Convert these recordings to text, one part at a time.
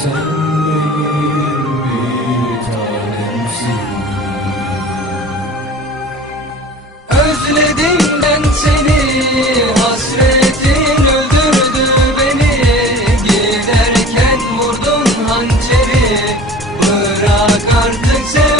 Özledim ben seni Hasretin öldürdü beni. Giderken vurdun hançeri Bırak artık sevgiyi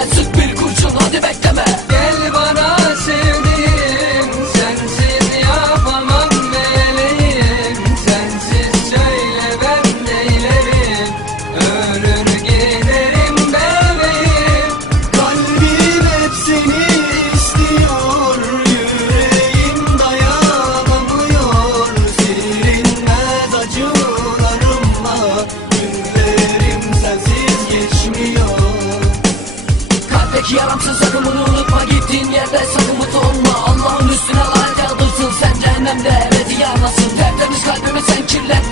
yüreğime bir kurşun hadi bekleme. Gel bana sevdiğim sensiz yapamam meleğim Sensiz söyle ben neylerim? Ölür giderim bebeğim. Kalbim hep seni istiyor yüreğim dayanamıyor. Silinmez acılarımla günlerim sensiz geçmiyor. Yaramsın sakın bunu unutma. Gittiğin yerde sakın mutlu olma Allah'ın üstüne lanet kaldırsın. Sen cehennemde ebedi yanasın Tertemiz kalbimi sen kirlet.